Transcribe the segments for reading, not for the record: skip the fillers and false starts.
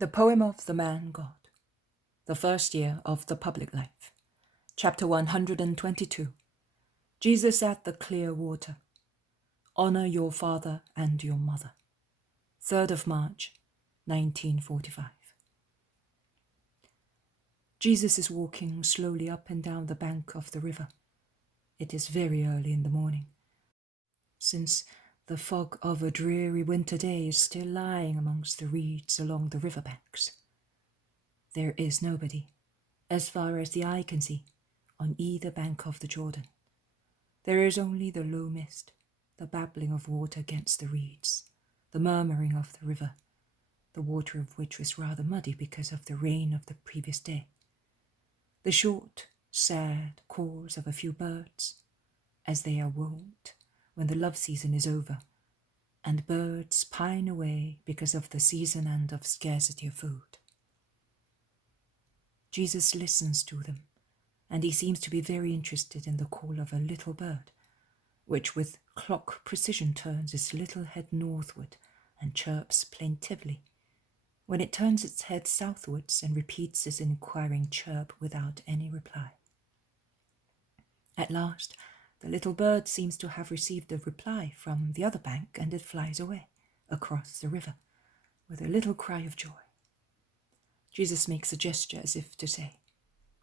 The Poem of the Man God, the first year of the public life. Chapter 122. Jesus at the clear water. Honor your father and your mother. 3rd of March, 1945. Jesus is walking slowly up and down the bank of the river. It is very early in the morning, since the fog of a dreary winter day is still lying amongst the reeds along the river banks. There is nobody, as far as the eye can see, on either bank of the Jordan. There is only the low mist, the babbling of water against the reeds, the murmuring of the river, the water of which was rather muddy because of the rain of the previous day. The short, sad calls of a few birds, as they are wont when the love season is over, and birds pine away because of the season and of scarcity of food. Jesus listens to them, and he seems to be very interested in the call of a little bird, which with clock precision turns its little head northward and chirps plaintively, when it turns its head southwards and repeats its inquiring chirp without any reply. At last, the little bird seems to have received a reply from the other bank, and it flies away across the river with a little cry of joy. Jesus makes a gesture as if to say,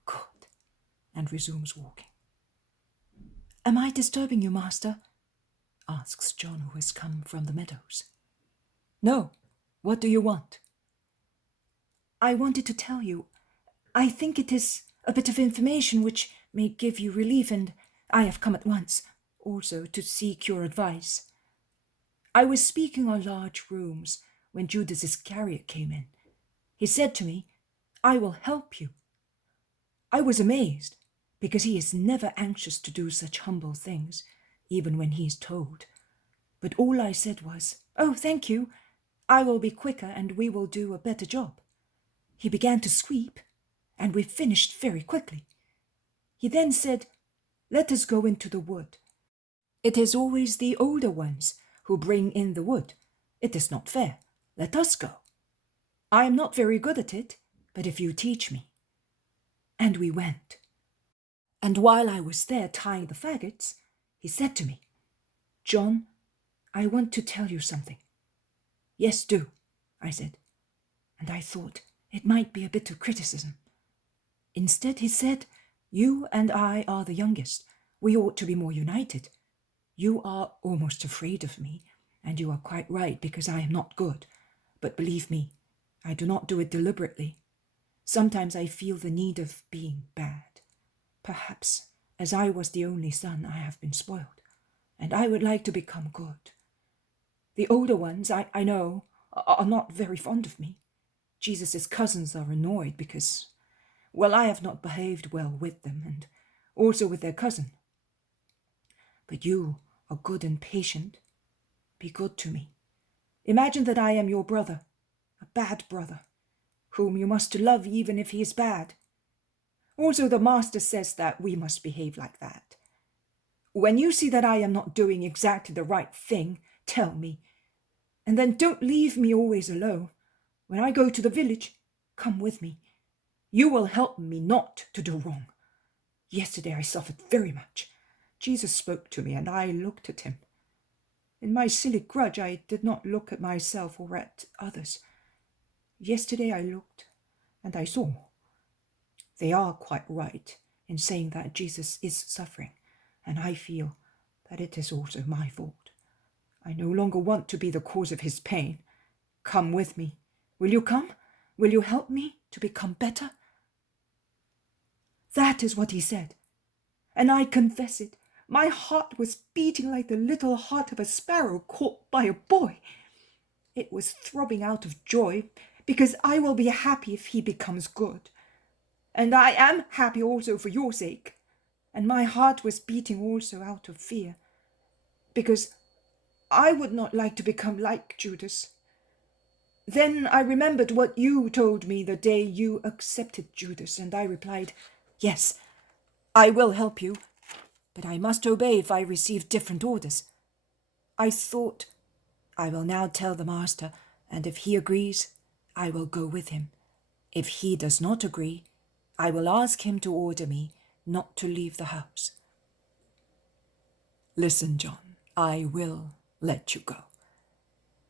"Good," and resumes walking. "Am I disturbing you, Master?" asks John, who has come from the meadows. "No. What do you want?" "I wanted to tell you. I think it is a bit of information which may give you relief, and I have come at once, also to seek your advice. I was speaking on large rooms when Judas Iscariot came in. He said to me, 'I will help you.' I was amazed, because he is never anxious to do such humble things, even when he is told. But all I said was, 'Oh, thank you. I will be quicker and we will do a better job.' He began to sweep, and we finished very quickly. He then said, 'Let us go into the wood. It is always the older ones who bring in the wood. It is not fair. Let us go. I am not very good at it, but if you teach me.' And we went. And while I was there tying the faggots, he said to me, 'John, I want to tell you something.' 'Yes, do,' I said, and I thought it might be a bit of criticism. Instead, he said, 'You and I are the youngest. We ought to be more united. You are almost afraid of me, and you are quite right, because I am not good. But believe me, I do not do it deliberately. Sometimes I feel the need of being bad. Perhaps, as I was the only son, I have been spoiled, and I would like to become good. The older ones, I know, are not very fond of me. Jesus' cousins are annoyed because, well, I have not behaved well with them, and also with their cousin. But you are good and patient. Be good to me. Imagine that I am your brother, a bad brother, whom you must love even if he is bad. Also, the Master says that we must behave like that. When you see that I am not doing exactly the right thing, tell me. And then don't leave me always alone. When I go to the village, come with me. You will help me not to do wrong. Yesterday I suffered very much. Jesus spoke to me, and I looked at him. In my silly grudge, I did not look at myself or at others. Yesterday I looked, and I saw. They are quite right in saying that Jesus is suffering, and I feel that it is also my fault. I no longer want to be the cause of his pain. Come with me. Will you come? Will you help me to become better?" That is what he said, and I confess it. My heart was beating like the little heart of a sparrow caught by a boy. It was throbbing out of joy, because I will be happy if he becomes good. And I am happy also for your sake. And my heart was beating also out of fear, because I would not like to become like Judas. Then I remembered what you told me the day you accepted Judas, and I replied, 'Yes, I will help you, but I must obey if I receive different orders.' I thought, I will now tell the Master, and if he agrees, I will go with him. If he does not agree, I will ask him to order me not to leave the house. Listen, John, I will let you go.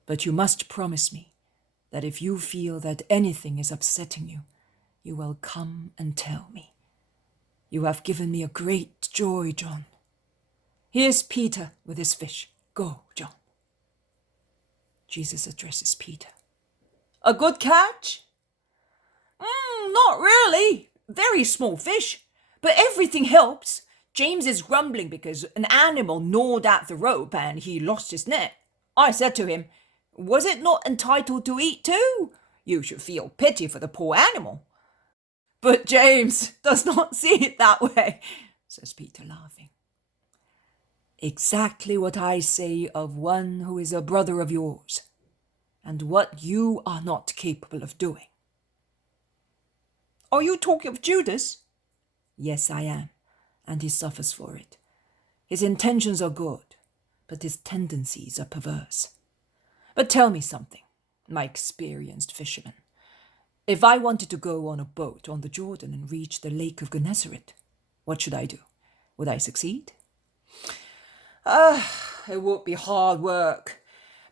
But you must promise me that if you feel that anything is upsetting you, you will come and tell me. You have given me a great joy, John. Here's Peter with his fish. Go, John. Jesus addresses Peter. A good catch? Not really. Very small fish. But everything helps. James is grumbling because an animal gnawed at the rope and he lost his net. I said to him, was it not entitled to eat too? You should feel pity for the poor animal. But James does not see it that way, says Peter, laughing. Exactly what I say of one who is a brother of yours, and what you are not capable of doing. Are you talking of Judas? Yes, I am, and he suffers for it. His intentions are good, but his tendencies are perverse. But tell me something, my experienced fisherman. If I wanted to go on a boat on the Jordan and reach the Lake of Gennesaret, what should I do? Would I succeed? It would be hard work.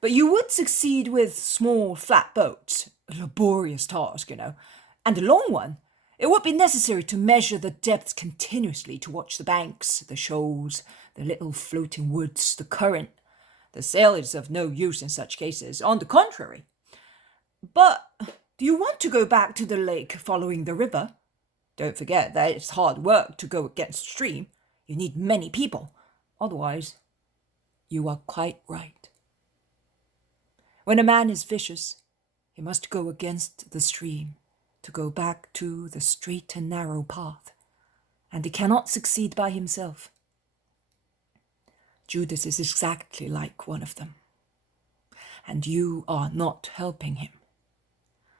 But you would succeed with small, flat boats. A laborious task, And a long one. It would be necessary to measure the depth continuously, to watch the banks, the shoals, the little floating woods, the current. The sail is of no use in such cases. On the contrary. But do you want to go back to the lake following the river? Don't forget that it's hard work to go against stream. You need many people. Otherwise, you are quite right. When a man is vicious, he must go against the stream to go back to the straight and narrow path, and he cannot succeed by himself. Judas is exactly like one of them, and you are not helping him.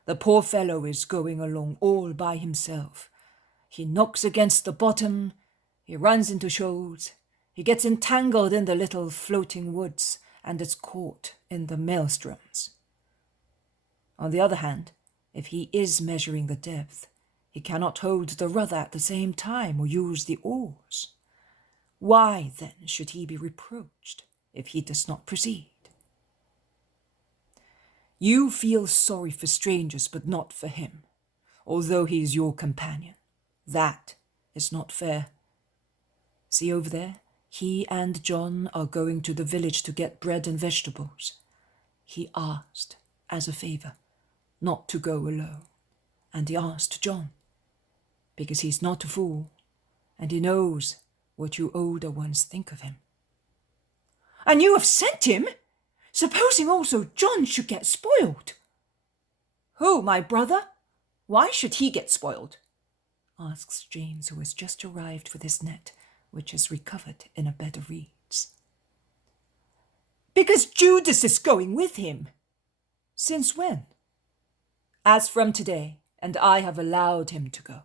The poor fellow is going along all by himself. He knocks against the bottom, he runs into shoals, he gets entangled in the little floating woods and is caught in the maelstroms. On the other hand, if he is measuring the depth, he cannot hold the rudder at the same time or use the oars. Why, then, should he be reproached if he does not proceed? You feel sorry for strangers, but not for him, although he is your companion. That is not fair. See over there? He and John are going to the village to get bread and vegetables. He asked, as a favor, not to go alone, and he asked John, because he's not a fool, and he knows what you older ones think of him. And you have sent him? Supposing also John should get spoiled. Who, my brother? Why should he get spoiled? Asks James, who has just arrived with his net, which is recovered in a bed of reeds. Because Judas is going with him. Since when? As from today, and I have allowed him to go.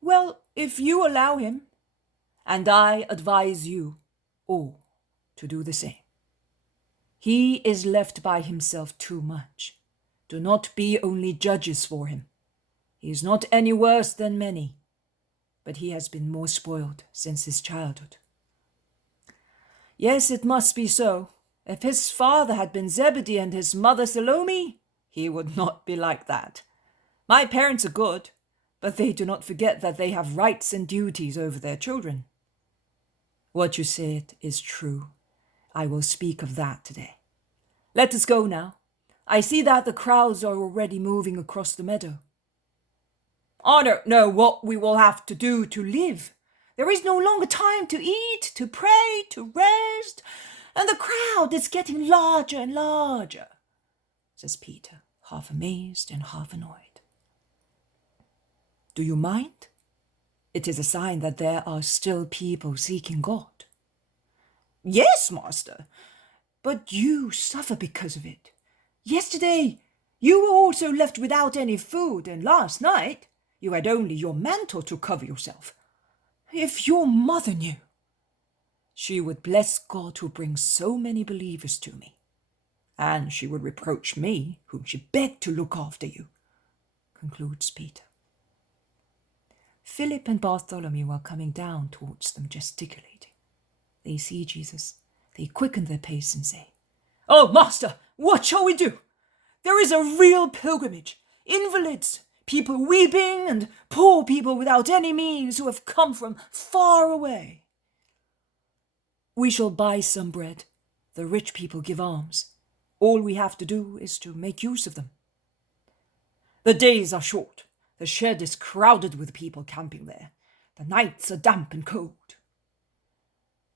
Well, if you allow him, and I advise you all to do the same. He is left by himself too much. Do not be only judges for him. He is not any worse than many, but he has been more spoiled since his childhood. Yes, it must be so. If his father had been Zebedee and his mother Salome, he would not be like that. My parents are good, but they do not forget that they have rights and duties over their children. What you said is true. I will speak of that today. Let us go now. I see that the crowds are already moving across the meadow. I don't know what we will have to do to live. There is no longer time to eat, to pray, to rest, and the crowd is getting larger and larger, says Peter, half amazed and half annoyed. Do you mind? It is a sign that there are still people seeking God. Yes, master, but you suffer because of it. Yesterday, you were also left without any food, and last night, you had only your mantle to cover yourself. If your mother knew, she would bless God who brings so many believers to me. And she would reproach me, whom she begged to look after you, concludes Peter. Philip and Bartholomew are coming down towards them, gesticulating. They see Jesus. They quicken their pace and say, "Oh, Master, what shall we do? There is a real pilgrimage. Invalids, people weeping, and poor people without any means who have come from far away." "We shall buy some bread. The rich people give alms. All we have to do is to make use of them." "The days are short. The shed is crowded with people camping there. The nights are damp and cold."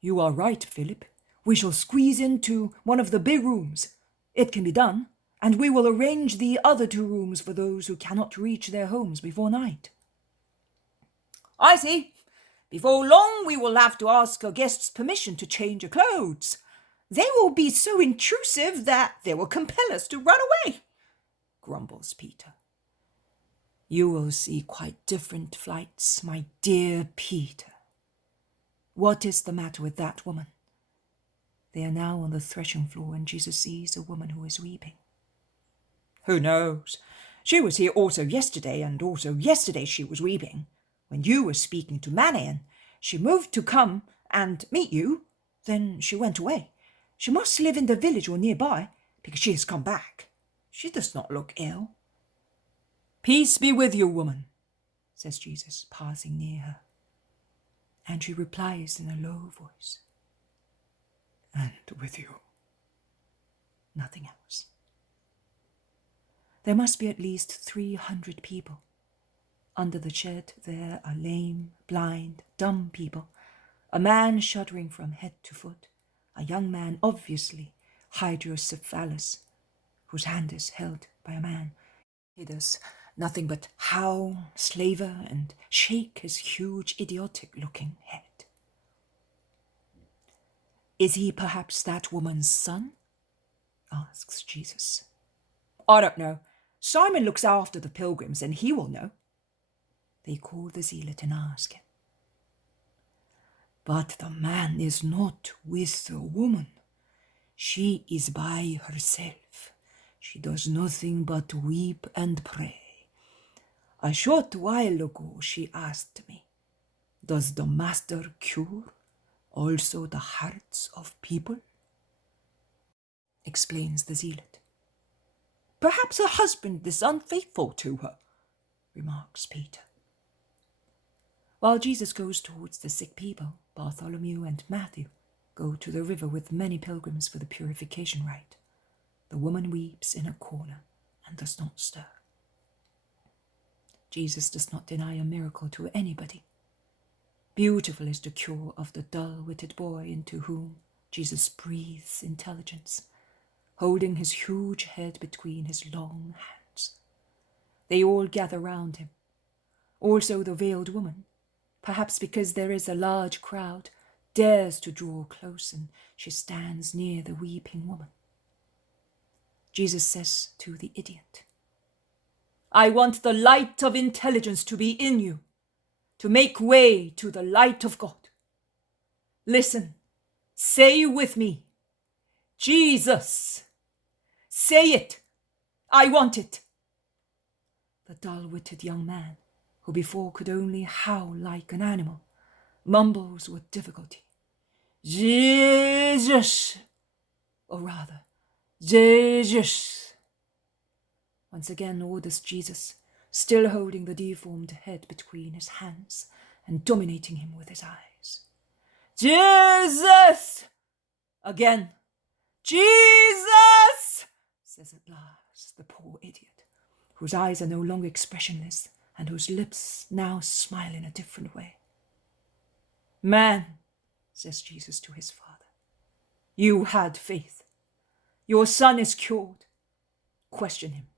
"You are right, Philip. We shall squeeze into one of the big rooms. It can be done, and we will arrange the other 2 rooms for those who cannot reach their homes before night." "I see. Before long we will have to ask our guests' permission to change our clothes. They will be so intrusive that they will compel us to run away," grumbles Peter. "You will see quite different flights, my dear Peter. What is the matter with that woman?" They are now on the threshing floor, and Jesus sees a woman who is weeping. "Who knows? She was here also yesterday, and also yesterday she was weeping. When you were speaking to Manaen, she moved to come and meet you. Then she went away. She must live in the village or nearby, because she has come back. She does not look ill." "Peace be with you, woman," says Jesus, passing near her. And she replies in a low voice, "And with you." Nothing else. There must be at least 300 people. Under the shed there are lame, blind, dumb people, a man shuddering from head to foot, a young man obviously hydrocephalus, whose hand is held by a man. He does nothing but howl, slaver, and shake his huge idiotic-looking head. "Is he perhaps that woman's son?" asks Jesus. "I don't know. Simon looks after the pilgrims, and he will know." They call the zealot and ask him. "But the man is not with the woman. She is by herself. She does nothing but weep and pray. A short while ago she asked me, 'Does the Master cure also the hearts of people?'" explains the zealot. "Perhaps her husband is unfaithful to her," remarks Peter. While Jesus goes towards the sick people, Bartholomew and Matthew go to the river with many pilgrims for the purification rite. The woman weeps in a corner and does not stir. Jesus does not deny a miracle to anybody. Beautiful is the cure of the dull-witted boy into whom Jesus breathes intelligence, holding his huge head between his long hands. They all gather round him. Also the veiled woman, perhaps because there is a large crowd, dares to draw close, and she stands near the weeping woman. Jesus says to the idiot, "I want the light of intelligence to be in you, to make way to the light of God. Listen, say with me, Jesus. Say it. I want it." The dull-witted young man, who before could only howl like an animal, mumbles with difficulty, "Jesus," or rather, "Jesus." Once again orders Jesus, still holding the deformed head between his hands and dominating him with his eyes. "Jesus!" Again, "Jesus!" says at last the poor idiot, whose eyes are no longer expressionless and whose lips now smile in a different way. "Man," says Jesus to his father, "you had faith. Your son is cured. Question him.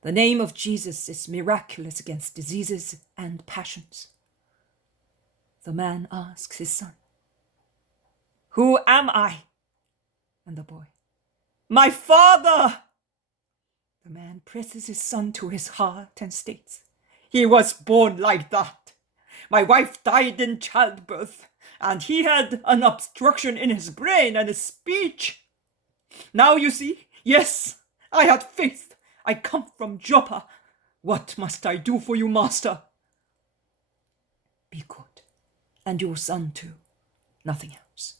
The name of Jesus is miraculous against diseases and passions." The man asks his son, "Who am I?" And the boy, "My father!" The man presses his son to his heart and states, "He was born like that. My wife died in childbirth, and he had an obstruction in his brain and his speech. Now you see, Yes, I had faith. I come from Joppa. What must I do for you, master? Be good, and your son too. Nothing else.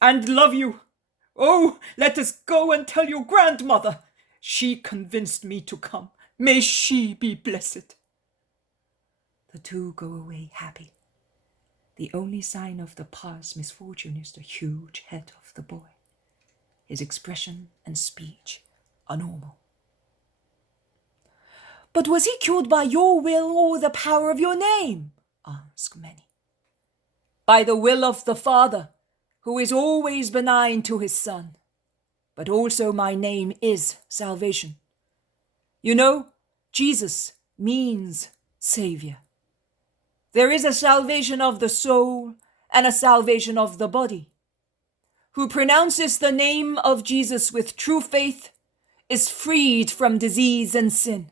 And love you. Oh, let us go and tell your grandmother. She convinced me to come. May she be blessed. The two go away happy. The only sign of the past misfortune is the huge head of the boy. His expression and speech are normal. But was he cured by your will or the power of your name? Ask many. By the will of the Father, who is always benign to his Son. But also my name is salvation. You know, Jesus means Savior. There is a salvation of the soul and a salvation of the body. Who pronounces the name of Jesus with true faith is freed from disease and sin.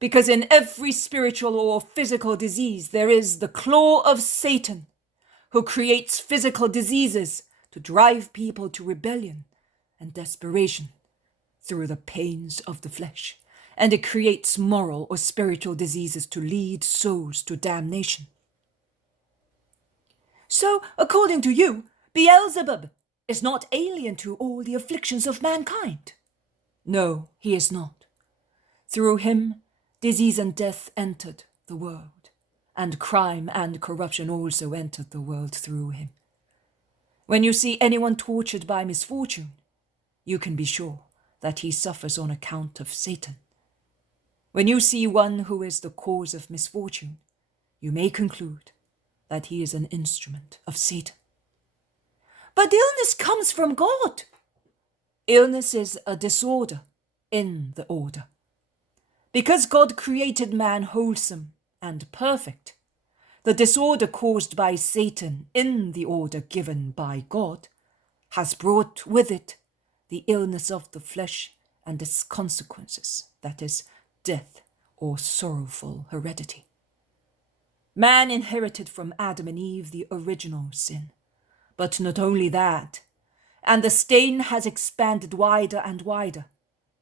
Because in every spiritual or physical disease, there is the claw of Satan, who creates physical diseases to drive people to rebellion and desperation through the pains of the flesh. And it creates moral or spiritual diseases to lead souls to damnation. So, according to you, Beelzebub is not alien to all the afflictions of mankind? No, he is not. Through him, disease and death entered the world, and crime and corruption also entered the world through him. When you see anyone tortured by misfortune, you can be sure that he suffers on account of Satan. When you see one who is the cause of misfortune, you may conclude that he is an instrument of Satan. But illness comes from God. Illness is a disorder in the order. Because God created man wholesome and perfect, the disorder caused by Satan in the order given by God has brought with it the illness of the flesh and its consequences, that is, death or sorrowful heredity. Man inherited from Adam and Eve the original sin. But not only that, and the stain has expanded wider and wider,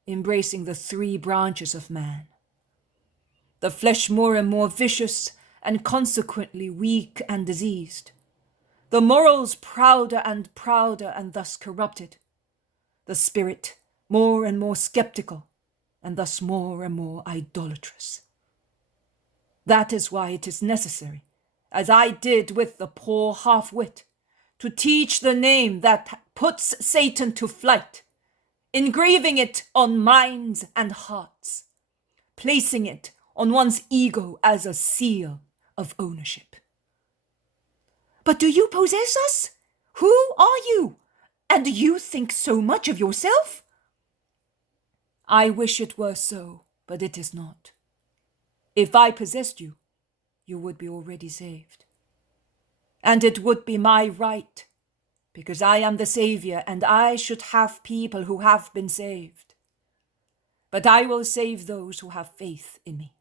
embracing the three branches of man. The flesh more and more vicious and consequently weak and diseased. The morals prouder and thus corrupted. The spirit more and more skeptical and thus more and more idolatrous. That is why it is necessary, as I did with the poor half-wit, to teach the name that puts Satan to flight, engraving it on minds and hearts, placing it on one's ego as a seal of ownership. But do you possess us? Who are you? And do you think so much of yourself? I wish it were so, but it is not. If I possessed you, you would be already saved. And it would be my right, because I am the Savior, and I should have people who have been saved. But I will save those who have faith in me.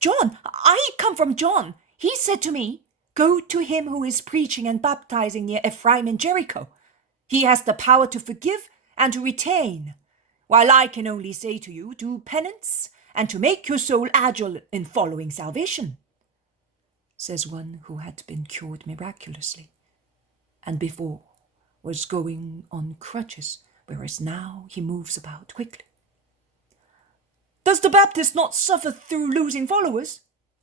John, I come from John. He said to me, go to him who is preaching and baptizing near Ephraim and Jericho. He has the power to forgive and to retain, while I can only say to you, do penance and to make your soul agile in following salvation, says one who had been cured miraculously, and before was going on crutches, whereas now he moves about quickly. Does the Baptist not suffer through losing followers?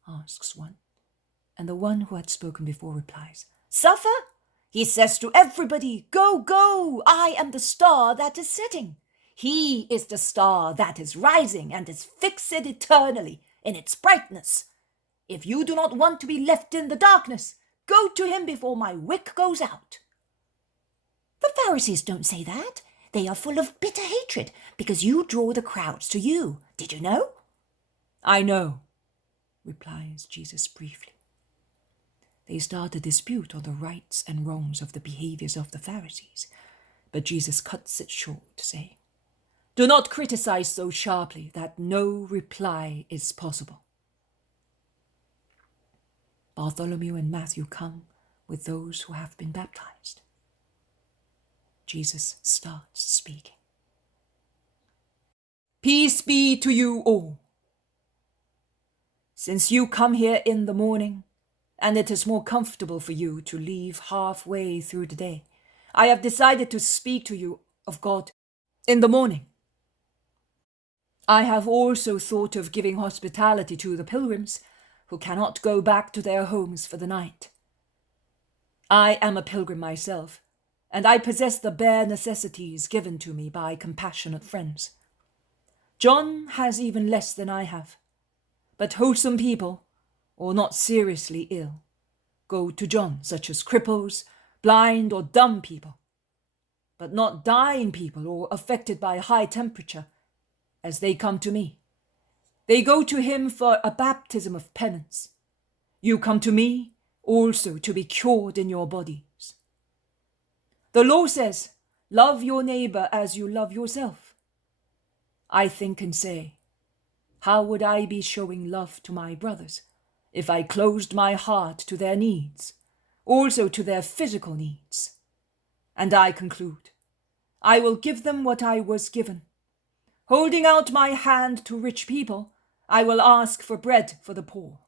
Asks one, and the one who had spoken before replies, suffer? He says to everybody, go, go, I am the star that is setting. He is the star that is rising and is fixed eternally in its brightness. If you do not want to be left in the darkness, go to him before my wick goes out. The Pharisees don't say that. They are full of bitter hatred because you draw the crowds to you. Did you know? I know, replies Jesus briefly. They start a dispute on the rights and wrongs of the behaviors of the Pharisees, but Jesus cuts it short, saying, do not criticize so sharply that no reply is possible. Bartholomew and Matthew come with those who have been baptized. Jesus starts speaking. Peace be to you all. Since you come here in the morning, and it is more comfortable for you to leave halfway through the day, I have decided to speak to you of God in the morning. I have also thought of giving hospitality to the pilgrims who cannot go back to their homes for the night. I am a pilgrim myself, and I possess the bare necessities given to me by compassionate friends. John has even less than I have, but wholesome people, or not seriously ill, go to John, such as cripples, blind or dumb people, but not dying people or affected by high temperature, as they come to me. They go to him for a baptism of penance. You come to me also to be cured in your bodies. The law says, love your neighbor as you love yourself. I think and say, how would I be showing love to my brothers if I closed my heart to their needs, also to their physical needs? And I conclude, I will give them what I was given. Holding out my hand to rich people, I will ask for bread for the poor.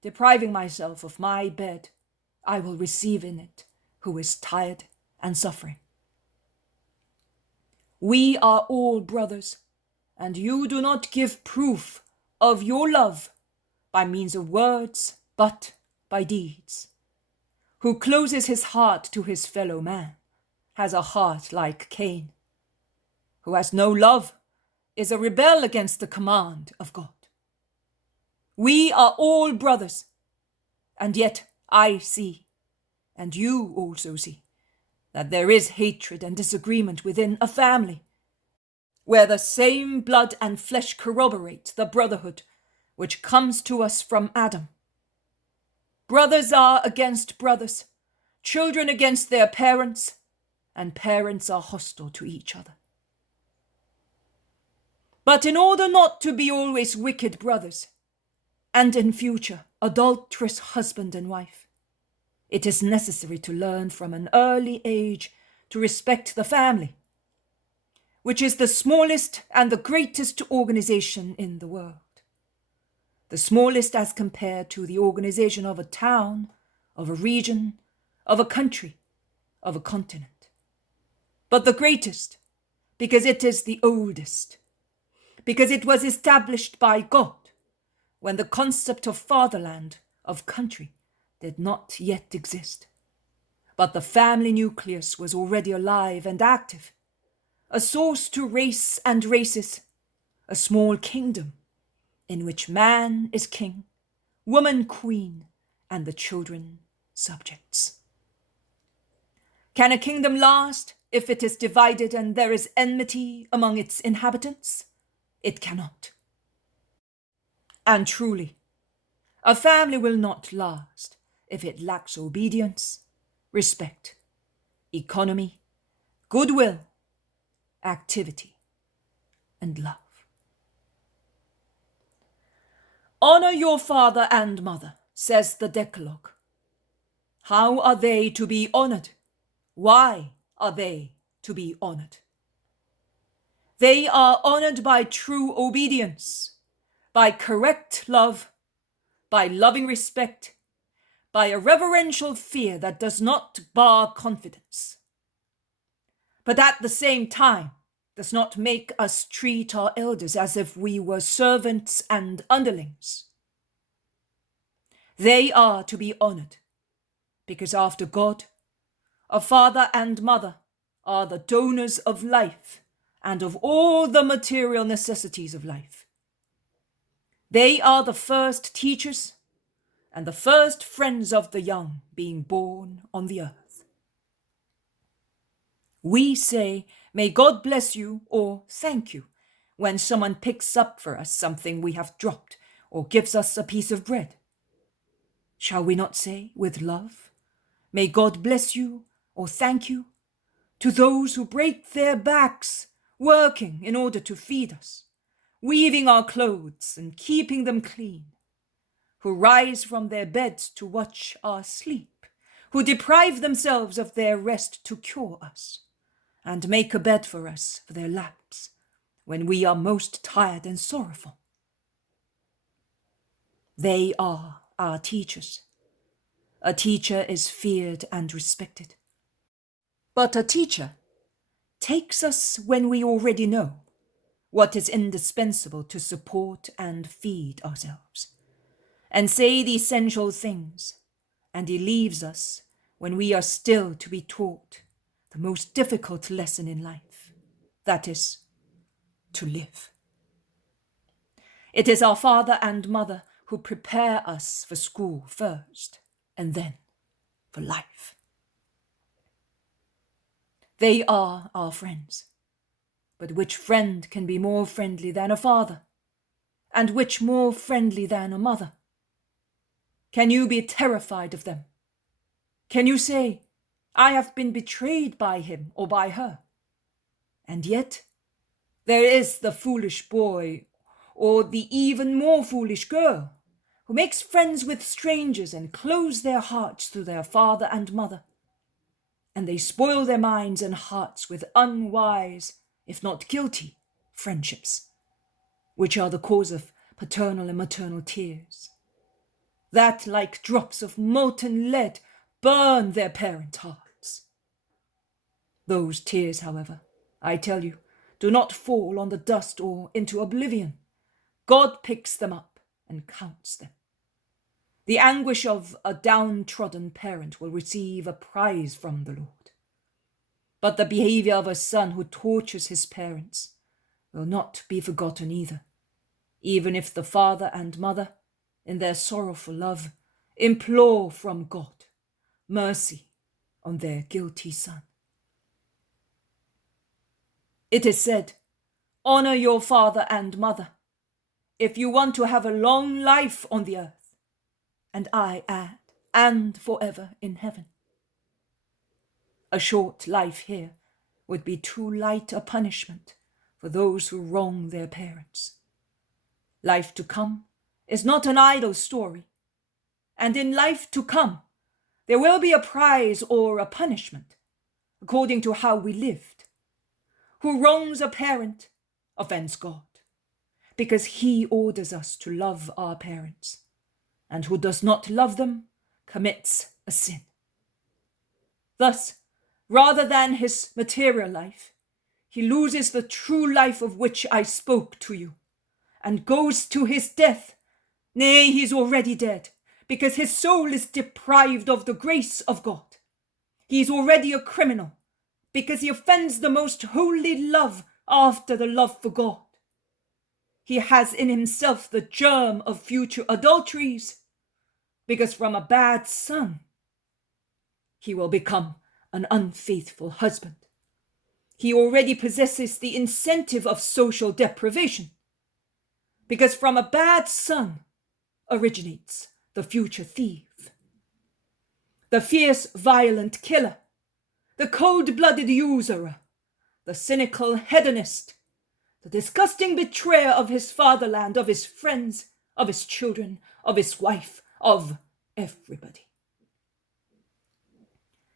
Depriving myself of my bed, I will receive in it who is tired and suffering. We are all brothers, and you do not give proof of your love by means of words, but by deeds. Who closes his heart to his fellow man has a heart like Cain. Who has no love is a rebel against the command of God. We are all brothers, and yet I see, and you also see, that there is hatred and disagreement within a family, where the same blood and flesh corroborate the brotherhood which comes to us from Adam. Brothers are against brothers, children against their parents, and parents are hostile to each other. But in order not to be always wicked brothers, and in future adulterous husband and wife, it is necessary to learn from an early age to respect the family, which is the smallest and the greatest organization in the world. The smallest as compared to the organization of a town, of a region, of a country, of a continent. But the greatest, because it is the oldest, because it was established by God when the concept of fatherland, of country, did not yet exist. But the family nucleus was already alive and active, a source to race and races, a small kingdom in which man is king, woman queen, and the children subjects. Can a kingdom last if it is divided and there is enmity among its inhabitants? It cannot. And truly, a family will not last if it lacks obedience, respect, economy, goodwill, activity, and love. Honor your father and mother, says the Decalogue. How are they to be honored? Why are they to be honored? They are honored by true obedience, by correct love, by loving respect, by a reverential fear that does not bar confidence, but at the same time does not make us treat our elders as if we were servants and underlings. They are to be honored because after God, a father and mother are the donors of life and of all the material necessities of life. They are the first teachers and the first friends of the young being born on the earth. We say, may God bless you or thank you when someone picks up for us something we have dropped or gives us a piece of bread. Shall we not say with love, may God bless you or thank you to those who break their backs working in order to feed us, weaving our clothes and keeping them clean, who rise from their beds to watch our sleep, who deprive themselves of their rest to cure us, and make a bed for us for their laps when we are most tired and sorrowful. They are our teachers. A teacher is feared and respected. But a teacher takes us when we already know what is indispensable to support and feed ourselves, and say the essential things, and he leaves us when we are still to be taught the most difficult lesson in life, that is, to live. It is our father and mother who prepare us for school first, and then for life. They are our friends, but which friend can be more friendly than a father, and which more friendly than a mother? Can you be terrified of them? Can you say, I have been betrayed by him or by her? And yet, there is the foolish boy, or the even more foolish girl, who makes friends with strangers and close their hearts to their father and mother. And they spoil their minds and hearts with unwise, if not guilty, friendships, which are the cause of paternal and maternal tears, that, like drops of molten lead, burn their parent hearts. Those tears, however, I tell you, do not fall on the dust or into oblivion. God picks them up and counts them. The anguish of a downtrodden parent will receive a prize from the Lord. But the behavior of a son who tortures his parents will not be forgotten either, even if the father and mother, in their sorrowful love, implore from God mercy on their guilty son. It is said, honor your father and mother if you want to have a long life on the earth, and I add, and forever in heaven. A short life here would be too light a punishment for those who wrong their parents. Life to come is not an idle story, and in life to come there will be a prize or a punishment, according to how we lived. Who wrongs a parent offends God, because he orders us to love our parents, and who does not love them commits a sin. Thus, rather than his material life, he loses the true life of which I spoke to you, and goes to his death. Nay, he is already dead, because his soul is deprived of the grace of God. He is already a criminal, because he offends the most holy love after the love for God. He has in himself the germ of future adulteries, because from a bad son he will become an unfaithful husband. He already possesses the incentive of social deprivation, because from a bad son originates the future thief, the fierce, violent killer, the cold-blooded usurer, the cynical hedonist, the disgusting betrayer of his fatherland, of his friends, of his children, of his wife, of everybody.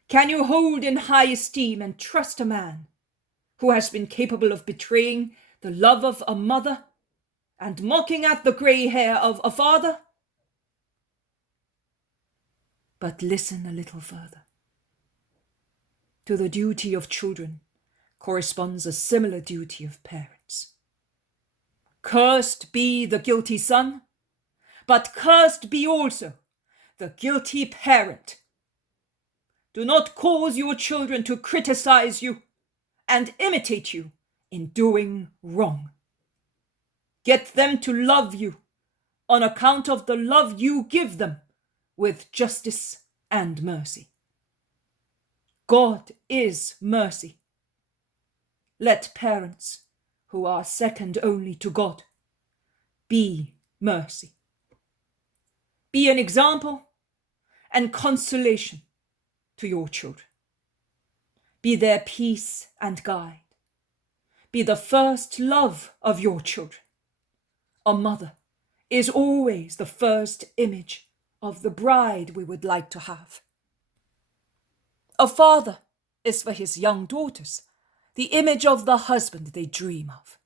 Can you hold in high esteem and trust a man who has been capable of betraying the love of a mother and mocking at the grey hair of a father? But listen a little further. To the duty of children corresponds a similar duty of parents. Cursed be the guilty son, but cursed be also the guilty parent. Do not cause your children to criticize you and imitate you in doing wrong. Get them to love you on account of the love you give them with justice and mercy. God is mercy. Let parents, who are second only to God, be mercy. Be an example and consolation to your children. Be their peace and guide. Be the first love of your children. A mother is always the first image of the bride we would like to have. A father is for his young daughters the image of the husband they dream of.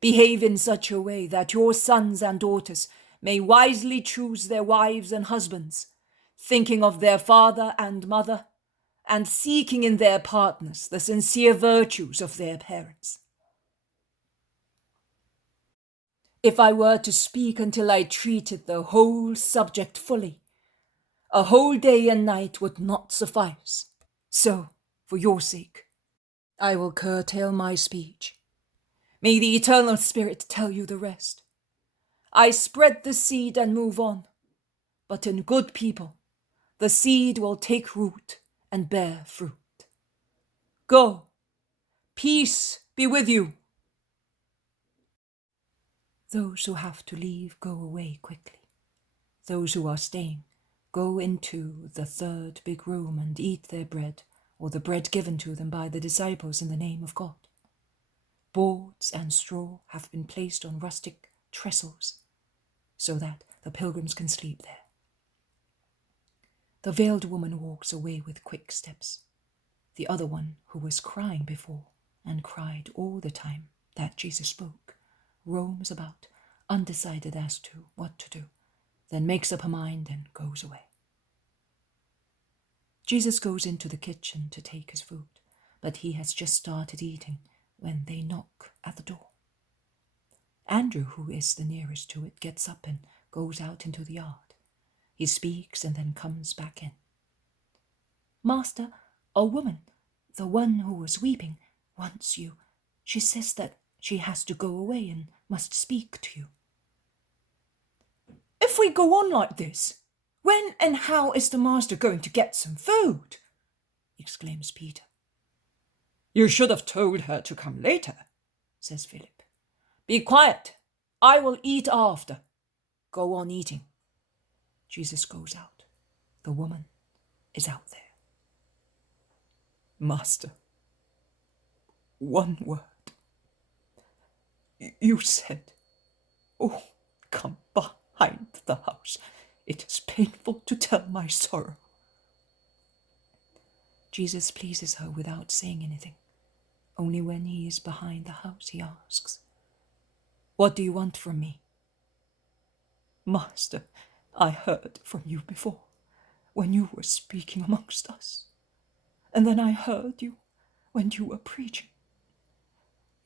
Behave in such a way that your sons and daughters may wisely choose their wives and husbands, thinking of their father and mother, and seeking in their partners the sincere virtues of their parents. If I were to speak until I treated the whole subject fully, a whole day and night would not suffice. So, for your sake, I will curtail my speech. May the eternal Spirit tell you the rest. I spread the seed and move on, but in good people, the seed will take root and bear fruit. Go, peace be with you. Those who have to leave go away quickly. Those who are staying go into the third big room and eat their bread, or the bread given to them by the disciples in the name of God. Boards and straw have been placed on rustic trestles so that the pilgrims can sleep there. The veiled woman walks away with quick steps. The other one, who was crying before and cried all the time that Jesus spoke, roams about, undecided as to what to do, then makes up her mind and goes away. Jesus goes into the kitchen to take his food, but he has just started eating when they knock at the door. Andrew, who is the nearest to it, gets up and goes out into the yard. He speaks and then comes back in. Master, a woman, the one who was weeping, wants you. She says that she has to go away and must speak to you. If we go on like this, when and how is the master going to get some food? Exclaims Peter. You should have told her to come later, says Philip. Be quiet. I will eat after. Go on eating. Jesus goes out. The woman is out there. Master, one word. You said, oh, come behind the house. It is painful to tell my sorrow. Jesus pleases her without saying anything. Only when he is behind the house he asks, what do you want from me? Master, I heard from you before, when you were speaking amongst us. And then I heard you when you were preaching.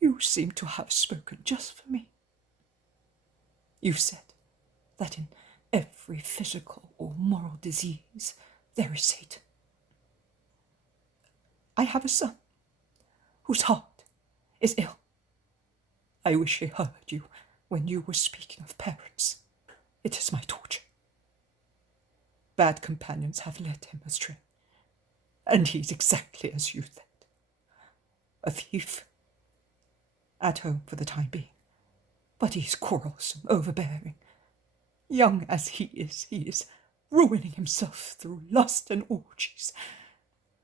You seem to have spoken just for me. You said that in every physical or moral disease there is Satan. I have a son whose heart is ill. I wish he heard you when you were speaking of parents. It is my torture. Bad companions have led him astray, and he is exactly as you said. A thief. At home for the time being, but he is quarrelsome, overbearing. Young as he is ruining himself through lust and orgies.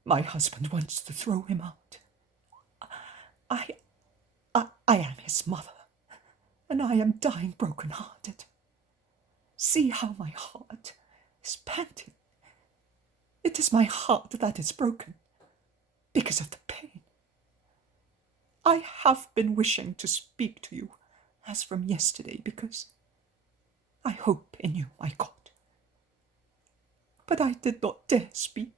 My husband wants to throw him out. I am his mother, and I am dying broken-hearted. See how my heart is panting. It is my heart that is broken, because of the pain. I have been wishing to speak to you as from yesterday, because I hope in you, my God. But I did not dare speak.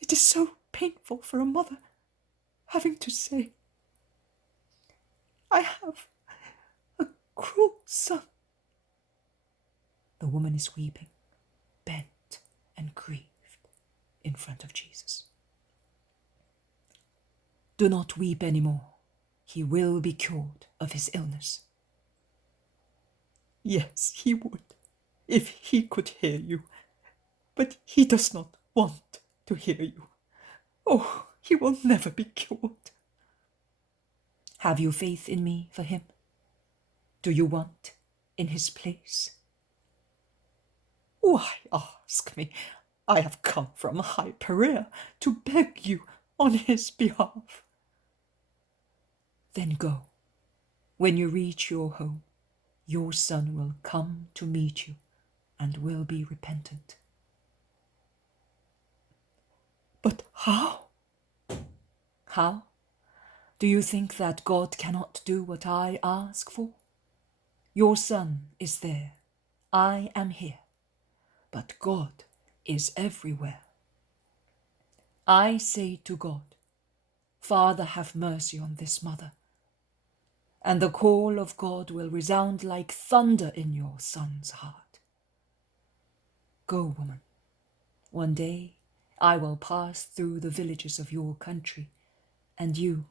It is so painful for a mother having to say, I have a cruel son. The woman is weeping, bent and grieved in front of Jesus. Do not weep any more. He will be cured of his illness. Yes, he would, if he could hear you. But he does not want to hear you. Oh, he will never be cured. Have you faith in me for him? Do you want in his place? Why ask me? I have come from Hyperea to beg you on his behalf. Then go. When you reach your home, your son will come to meet you and will be repentant. But how? How? Do you think that God cannot do what I ask for? Your son is there. I am here. But God is everywhere. I say to God, Father, have mercy on this mother. And the call of God will resound like thunder in your son's heart. Go, woman. One day I will pass through the villages of your country, and you,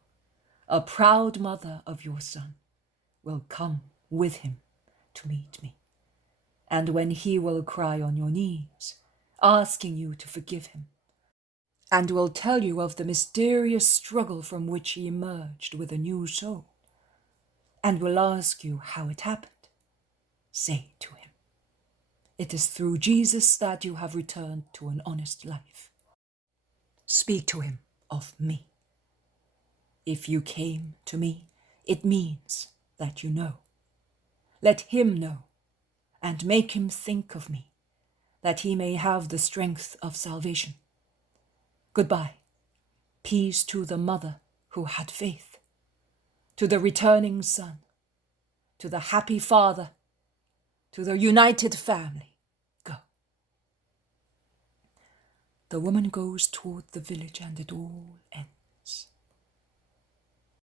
a proud mother of your son, will come with him to meet me. And when he will cry on your knees, asking you to forgive him, and will tell you of the mysterious struggle from which he emerged with a new soul, and will ask you how it happened, say to him, it is through Jesus that you have returned to an honest life. Speak to him of me. If you came to me, it means that you know. Let him know, and make him think of me, that he may have the strength of salvation. Goodbye. Peace to the mother who had faith, to the returning son, to the happy father, to the united family. Go. The woman goes toward the village, and it all ends.